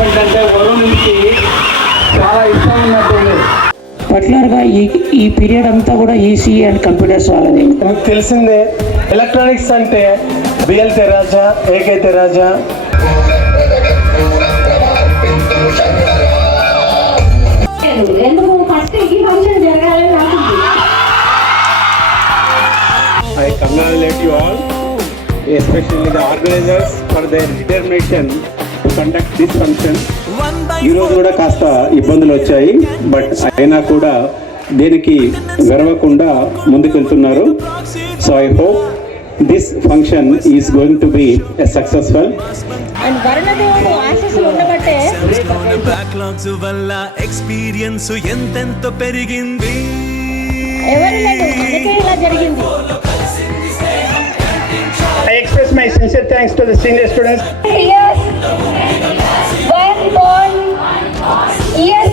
Department అంటే వరుణ్కి చాలా ఇష్టం ఉన్నట్టుంది. పర్టికులర్గా ఈ పీరియడ్ అంతా కూడా ఈసీఈ అండ్ కంప్యూటర్స్ వాళ్ళది. మీకు తెలిసిందే ఎలక్ట్రానిక్స్ అంటే బిఎల్ తెరాజా, ఏకే తెరాజా. I congratulate you all, especially the organizers for their determination to conduct this function. ఈరోజు కూడా కాస్త ఇబ్బందులు వచ్చాయి, బట్ అయినా కూడా దేనికి గర్వకుండా ముందుకెళ్తున్నారు. So I hope this function is going to be a successful. And వరుణదేవుడు ఆశీస్సులు ఉండబట్టే బ్యాక్లాగ్స్ వల్ల ఎక్స్పీరియన్స్ ఎంతెంత పెరిగింది. ఎవరు లేదు, అందుకే ఇలా జరిగింది. I express my sincere thanks to the senior students. Yes. One born. Yes.